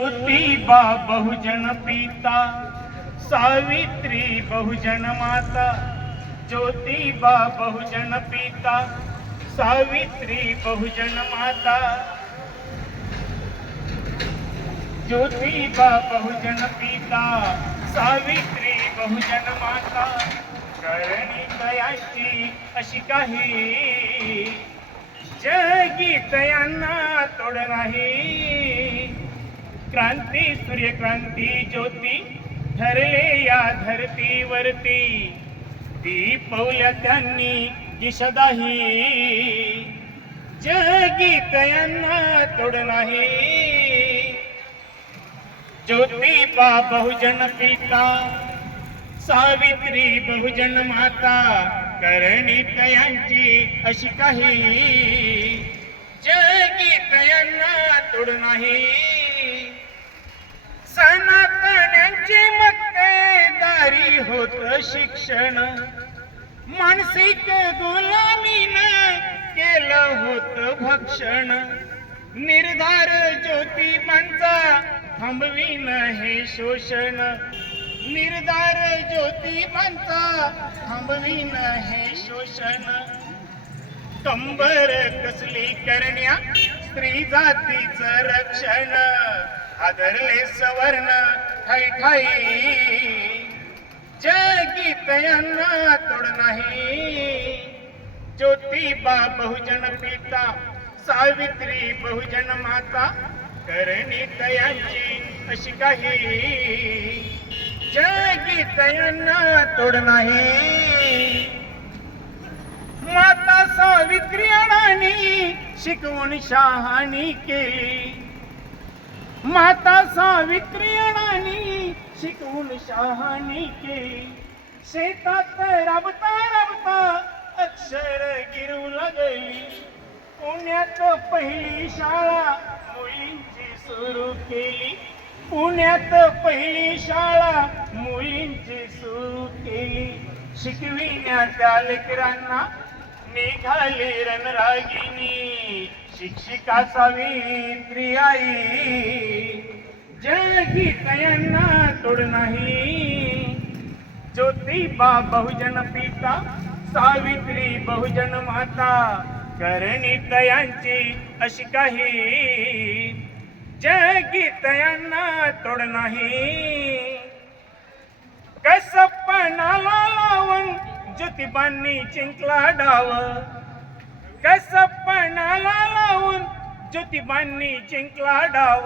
ज्योतिबा बहुजन पिता सावित्री बहुजन माता ज्योतिबा बहुजन पिता सावित्री बहुजन माता। ज्योतिबा बहुजन पिता सावित्री बहुजन माता। करणी तयाची अशी काही जगीत यांना तोड नाही। क्रांती सूर्यक्रांती ज्योती ठरले या धरतीवरती ती पौल्या त्यांनी दिशदाही. जगीत यांना तोड नाही ज्योतिबा बहुजन पिता सावित्री बहुजन माता करणी तयांची अशी काही. जगीत यांना तोड नाही सनातन्यांची मक्तेदारी होत शिक्षण. मानसिक गुलामीनं केलं होत भक्षण. निर्धार ज्योतिबांचा थांबवीन हे शोषण. निर्धार ज्योतिबांचा थांबवीन हे शोषण. कंबर कसली करण्या स्त्री जातीचं रक्षण. आदरले सवर्ण ठाई ठाई जगीत यांना तोड नाही। ज्योतिबा बहुजन पिता सावित्री बहुजन माता। करणी तयांची अशी काही। जगीत यांना तोड नाही। माता सावित्री अडाणी शिकवून शहाणी केली। माता सावित्री अडाणी शिकवून शहाणी केली. शेतात राबता रबता अक्षर गिरू लागली. पुण्यात पहिली शाळा मुलींची सुरू केली. पुण्यात पहिली शाळा मुलींची सुरू केली. शिकविण्याच्या लेकरांना निघाली रणरागिनी. शिक्षिका सावित्री आई जय गीतयांना तोड नाही. ज्योतिबा बहुजन पिता सावित्री बहुजन माता करणी तयांची अशी काही. जय गीतयांना तोड नाही. कसपणाला ज्योतिबांनी जिंकला डाव. कसपणाला लावून ज्योतिबांनी जिंकला डाव.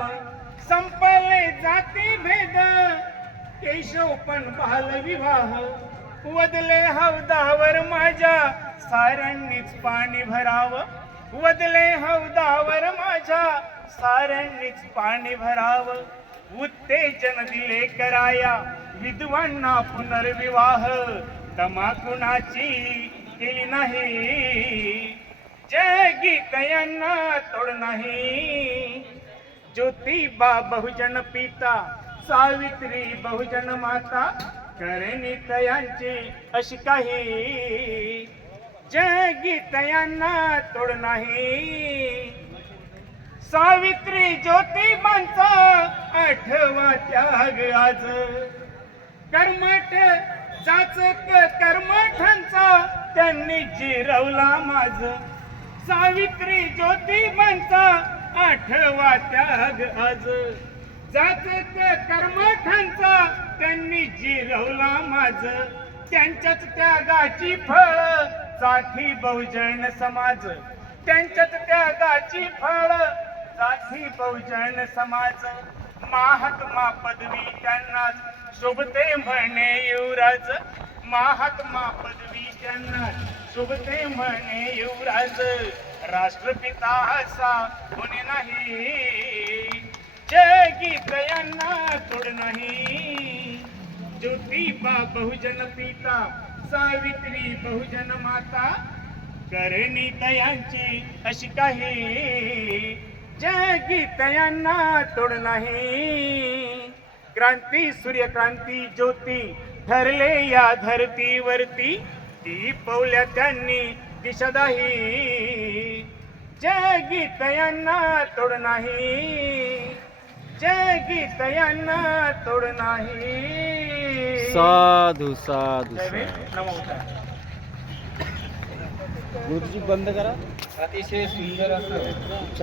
संपले जाती भेद केशव पण बालविवाह वदले हौदावर माझ्या साऱ्यांनीच पाणी भरावं. वदले हौदावर माझ्या साऱ्यांनीच पाणी भरावं. उत्तेजन दिले कराया विद्वांना पुनर्विवाह. तमाखुणाची केली नाही. जगीत यांना तोड नाही. ज्योतिबा बहुजन पिता सावित्री बहुजन माता करणी तयांची अशी काही. जगीत यांना तोड नाही. सावित्री ज्योतिबांचा आठवा त्याग आज. कर्मठ जाचक कर्मठांचा त्यांनी जिरवला माझ. सावित्री ज्योती म्हणता आठवा त्याग आज. जाचक कर्मठांचा त्यांनी जिरवला माझ. त्यांच्याच त्यागाची फळसाठी बहुजन समाज. त्यांच्याच त्यागाची फळसाठी बहुजन समाज. महात्मा पदवी त्यांना शोभते म्हणे युवराज. महात्मा पदवी त्यांना शोभते म्हणे युवराज. राष्ट्रपिता असा कोणी नाही. जगीत यांना तोड नाही. ज्योतिबा बहुजन पिता सावित्री बहुजन माता. करणी तयांची अशी काही जगीत यांना तोड नाही. क्रांती सूर्यक्रांती ज्योती ठरले या धरतीवरती. ती पवल्या त्यांनी दिशदाही. जगीत यांना तोड नाही. जय गीत यांना तोड नाही. साधू साधू जय गुरुजी बंद करा. अतिशय सुंदर असं